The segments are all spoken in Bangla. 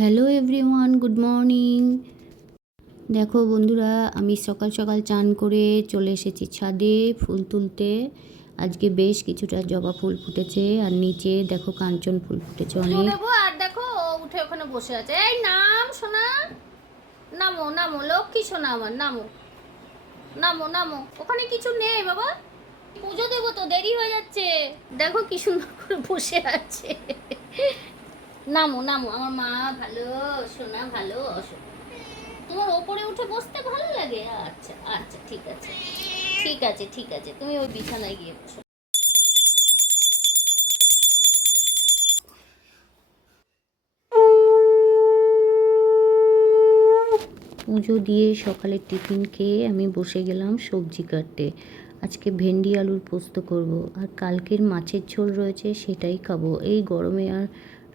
Hello everyone, good morning. দেখো বন্ধুরা, আমি সকাল সকাল চান করে চলে এসেছি ছাদে ফুল তুলতে। আজকে বেশ কিছুটা জবা ফুল ফুটেছে, আর নিচে দেখো কাঞ্চন ফুল ফুটেছে অনেক। দেবো আর দেখো ও উঠে ওখানে বসে আছে। এই নাম সোনা, নামো নামো, লক্ষ্মী সোনা আমার, নামো নামো নামো। ওখানে কিছু নেই বাবা, পুজো দেবো তো, দেরি হয়ে যাচ্ছে। দেখো কি সুন্দর করে বসে আছে। নামো নামো, আমার মা ভালো, সোনা ভালো। তোমার ওপরে উঠে বসতে ভালো লাগে? আচ্ছা আচ্ছা, ঠিক আছে ঠিক আছে ঠিক আছে, তুমি ওই বিছানায় গিয়ে বসো। পুজো দিয়ে সকালের টিফিন খেয়ে আমি বসে গেলাম সবজি কাটতে। আজকে ভেন্ডি আলুর পোস্ত করব, আর কালকের মাছের ঝোল রয়েছে সেটাই খাবো। এই গরমে আর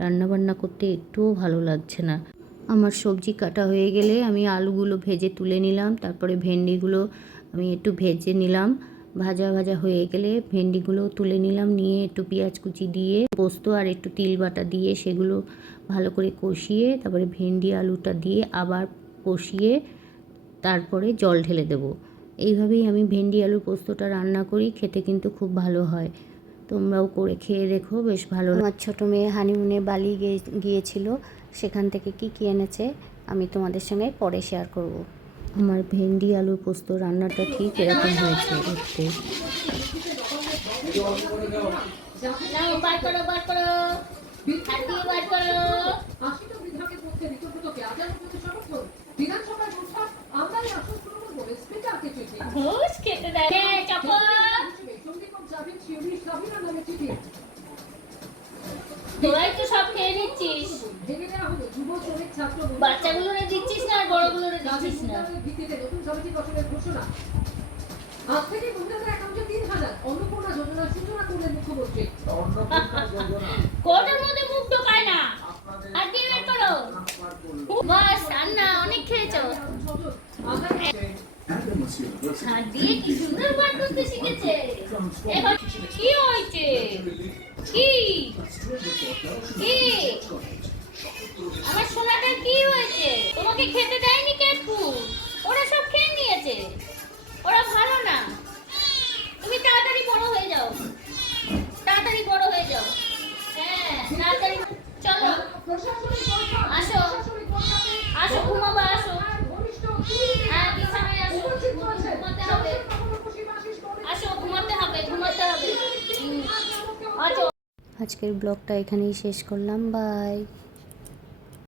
রান্নাবান্না করতে একটুও ভালো লাগছে না। আমার সবজি কাটা হয়ে গেলে আমি আলুগুলো ভেজে তুলে নিলাম, তারপরে ভেন্ডিগুলো আমি একটু ভেজে নিলাম। ভাজা ভাজা হয়ে গেলে ভেন্ডিগুলো তুলে নিলাম, নিয়ে একটু পেঁয়াজ কুচি দিয়ে পোস্ত আর একটু তিল বাটা দিয়ে সেগুলো ভালো করে কষিয়ে তারপরে ভেন্ডি আলুটা দিয়ে আবার কষিয়ে তারপরে জল ঢেলে দেবো। এইভাবেই আমি ভেন্ডি আলুর পোস্তটা রান্না করি, খেতে কিন্তু খুব ভালো হয়। তোমরাও করে খেয়ে দেখো, বেশ ভালো। আমার ছোটো মেয়ে হানিমুনে বালি গিয়েছিল, সেখান থেকে কি কী এনেছে আমি তোমাদের সঙ্গে পরে শেয়ার করব। আমার ভেন্ডি আলুর পোস্ত রান্নাটা ঠিক এরকম হয়েছে দেখতে। তোরাই তো সব খেয়ে নিচ্ছিস, বাচ্চাগুলোরে দিচ্ছিস না আর বড়গুলোরে দিচ্ছিস না। আজ থেকে মহিলাদের অ্যাকাউন্টে ৩,০০০ অন্নপূর্ণা যোজনার সূচনা করলেন মুখ্যমন্ত্রী। কোটার মধ্যে মুখ ঢোকায় না, আর দিয়ে বের করো। বাস রান্না অনেক খেয়েছো, হাত দিয়ে কি সুন্দর বার করতে শিখেছে। এবার কি হয়েছে? কি কি আমার সোনাটা কি হয়েছে? তোমাকে খেতে দেয়নি ক্যাট ফুড, ওরা সব খেয়ে নিয়েছে, ওরা ভালো না। তুমি তাড়াতাড়ি বড় হয়ে যাও, তাড়াতাড়ি বড় হয়ে যাও। হ্যাঁ তাড়াতাড়ি চলো, আসো আসো, ঘুমাবা, আসো। হ্যাঁ বিছানায় আসো, ঘুমাতে হবে, আসো ঘুমাতে হবে, ঘুমাতে হবে। আজকের ব্লগটা এখানেই শেষ করলাম, বাই।